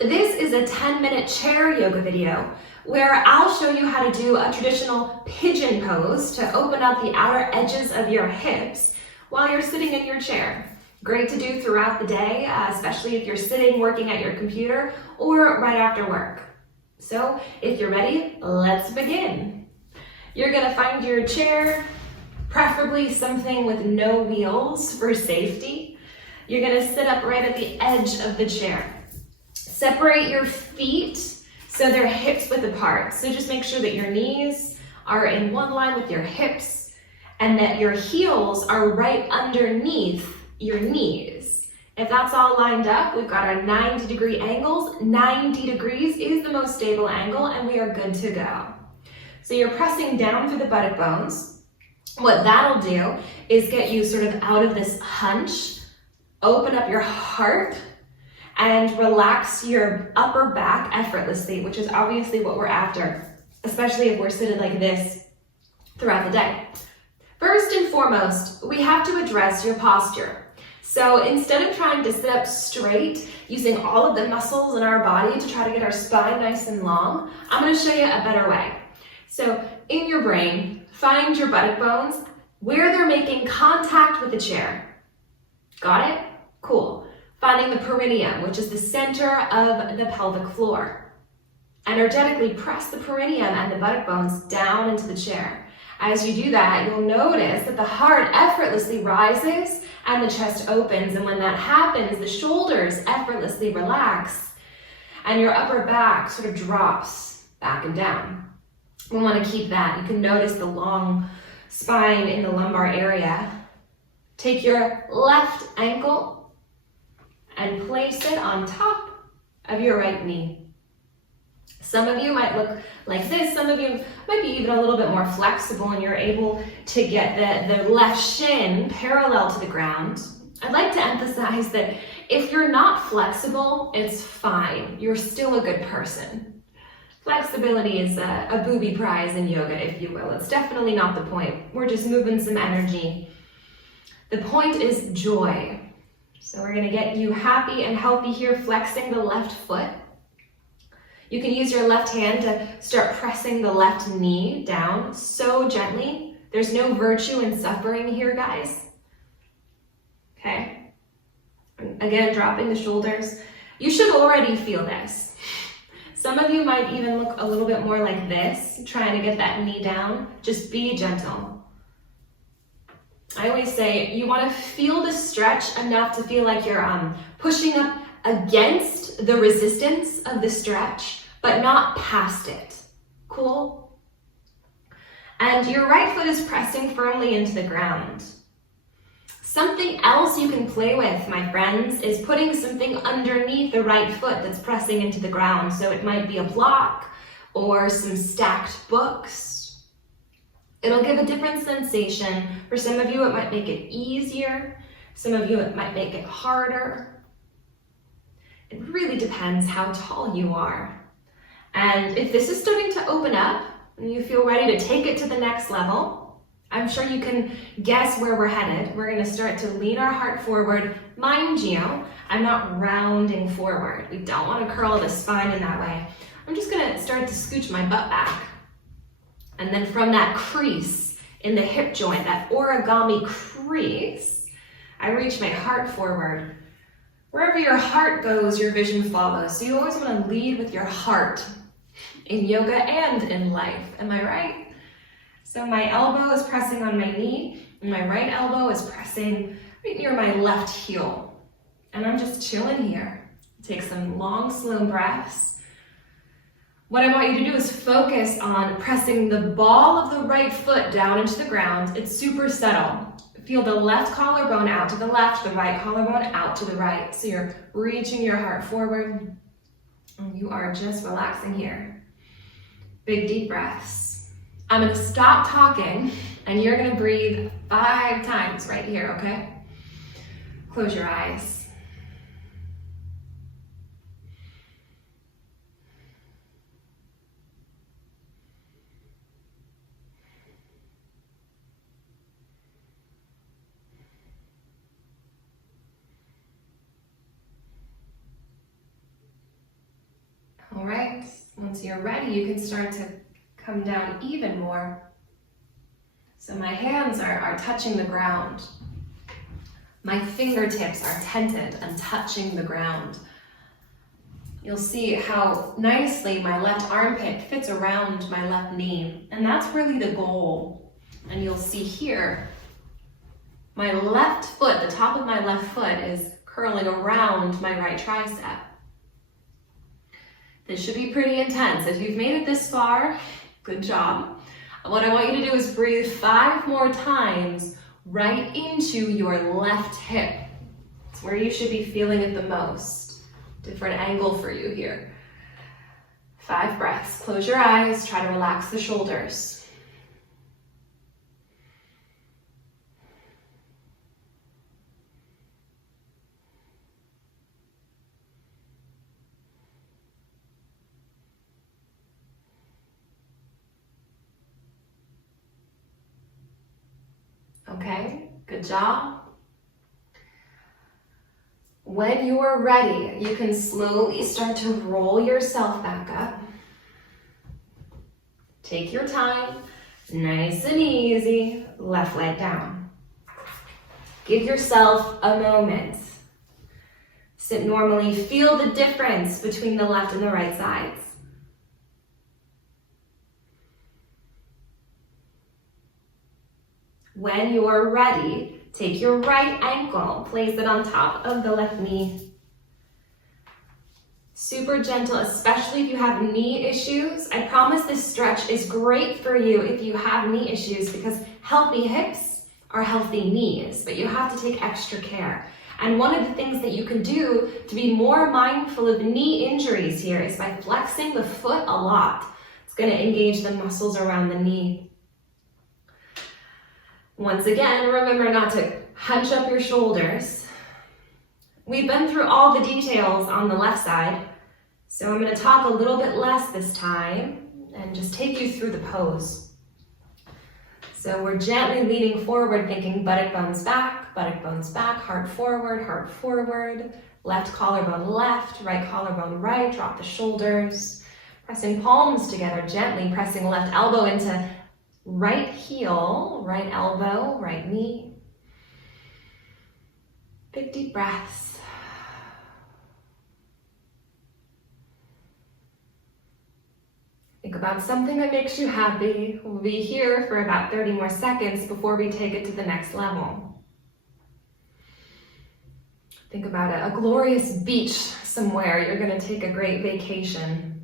This is a 10-minute chair yoga video where I'll show you how to do a traditional pigeon pose to open up the outer edges of your hips while you're sitting in your chair. Great to do throughout the day, especially if you're sitting working at your computer or right after work. So if you're ready, let's begin. You're gonna find your chair, preferably something with no wheels for safety. You're gonna sit up right at the edge of the chair. Separate your feet so they're hips width apart. So just make sure that your knees are in one line with your hips and that your heels are right underneath your knees. If that's all lined up, we've got our 90-degree angles. 90 degrees is the most stable angle and we are good to go. So you're pressing down through the buttock bones. What that'll do is get you sort of out of this hunch, open up your heart, and relax your upper back effortlessly, which is obviously what we're after, especially if we're seated like this throughout the day. First and foremost, we have to address your posture. So instead of trying to sit up straight, using all of the muscles in our body to try to get our spine nice and long, I'm gonna show you a better way. So in your brain, find your buttock bones where they're making contact with the chair. Got it? Cool. Finding the perineum, which is the center of the pelvic floor. Energetically press the perineum and the buttock bones down into the chair. As you do that, you'll notice that the heart effortlessly rises and the chest opens. And when that happens, the shoulders effortlessly relax and your upper back sort of drops back and down. We want to keep that. You can notice the long spine in the lumbar area. Take your left ankle and place it on top of your right knee. Some of you might look like this. Some of you might be even a little bit more flexible and you're able to get the left shin parallel to the ground. I'd like to emphasize that if you're not flexible, it's fine. You're still a good person. Flexibility is a booby prize in yoga, if you will. It's definitely not the point. We're just moving some energy. The point is joy. So we're gonna get you happy and healthy here, flexing the left foot. You can use your left hand to start pressing the left knee down so gently. There's no virtue in suffering here, guys. Okay. Again, dropping the shoulders. You should already feel this. Some of you might even look a little bit more like this, trying to get that knee down. Just be gentle. I always say you want to feel the stretch enough to feel like you're pushing up against the resistance of the stretch, but not past it. Cool? And your right foot is pressing firmly into the ground. Something else you can play with, my friends, is putting something underneath the right foot that's pressing into the ground. So it might be a block or some stacked books. It'll give a different sensation. For some of you, it might make it easier. Some of you, it might make it harder. It really depends how tall you are. And if this is starting to open up and you feel ready to take it to the next level, I'm sure you can guess where we're headed. We're gonna start to lean our heart forward. Mind you, I'm not rounding forward. We don't wanna curl the spine in that way. I'm just gonna start to scooch my butt back. And then from that crease in the hip joint, that origami crease, I reach my heart forward. Wherever your heart goes, your vision follows. So you always want to lead with your heart in yoga and in life. Am I right? So my elbow is pressing on my knee, and my right elbow is pressing right near my left heel. And I'm just chilling here. Take some long, slow breaths. What I want you to do is focus on pressing the ball of the right foot down into the ground. It's super subtle. Feel the left collarbone out to the left, the right collarbone out to the right. So you're reaching your heart forward and you are just relaxing here. Big deep breaths. I'm gonna stop talking and you're gonna breathe 5 times right here, okay? Close your eyes. Once you're ready, you can start to come down even more. So my hands are touching the ground. My fingertips are tented and touching the ground. You'll see how nicely my left armpit fits around my left knee, and that's really the goal. And you'll see here, my left foot, the top of my left foot is curling around my right tricep. This should be pretty intense. If you've made it this far, good job. What I want you to do is breathe 5 more times right into your left hip. It's where you should be feeling it the most. Different angle for you here. 5 breaths. Close your eyes. Try to relax the shoulders. Okay, good job. When you are ready, you can slowly start to roll yourself back up. Take your time, nice and easy, left leg down. Give yourself a moment. Sit normally, feel the difference between the left and the right sides. When you're ready, take your right ankle, place it on top of the left knee. Super gentle, especially if you have knee issues. I promise this stretch is great for you if you have knee issues, because healthy hips are healthy knees, but you have to take extra care. And one of the things that you can do to be more mindful of knee injuries here is by flexing the foot a lot. It's going to engage the muscles around the knee. Once again, remember not to hunch up your shoulders. We've been through all the details on the left side, so I'm going to talk a little bit less this time and just take you through the pose. So we're gently leaning forward, thinking buttock bones back, heart forward, left collarbone left, right collarbone right, drop the shoulders, pressing palms together gently, pressing left elbow into right heel, right elbow, right knee. Big deep breaths. Think about something that makes you happy. We'll be here for about 30 more seconds before we take it to the next level. Think about a glorious beach somewhere. You're going to take a great vacation.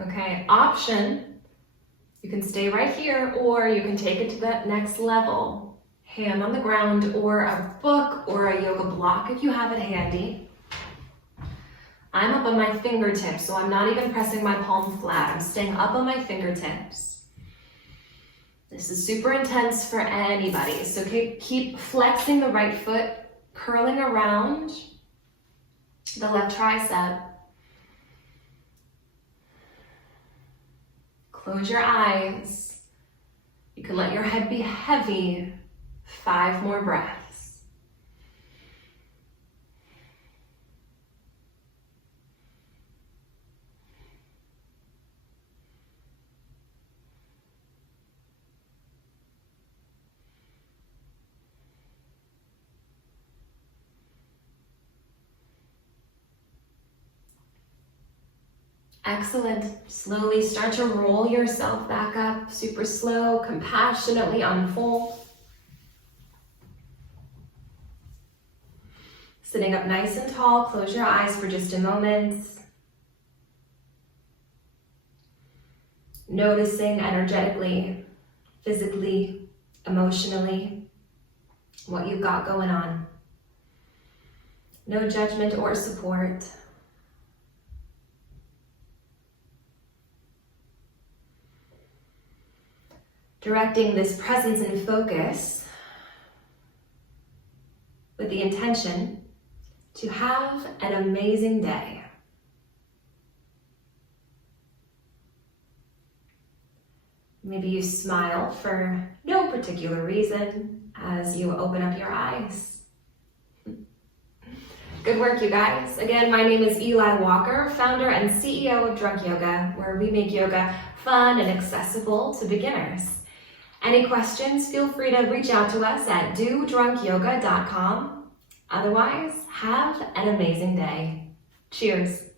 Okay, option, you can stay right here or you can take it to that next level. Hand on the ground or a book or a yoga block if you have it handy. I'm up on my fingertips, so I'm not even pressing my palm flat. I'm staying up on my fingertips. This is super intense for anybody, so keep flexing the right foot, curling around the left tricep. Close your eyes. You can let your head be heavy. 5 more breaths. Excellent. Slowly start to roll yourself back up. Super slow, compassionately unfold. Sitting up nice and tall, close your eyes for just a moment. Noticing energetically, physically, emotionally, what you've got going on. No judgment or support. Directing this presence and focus with the intention to have an amazing day. Maybe you smile for no particular reason as you open up your eyes. Good work, you guys. Again, my name is Eli Walker, founder and CEO of Drunk Yoga, where we make yoga fun and accessible to beginners. Any questions, feel free to reach out to us at dodrunkyoga.com. Otherwise, have an amazing day. Cheers.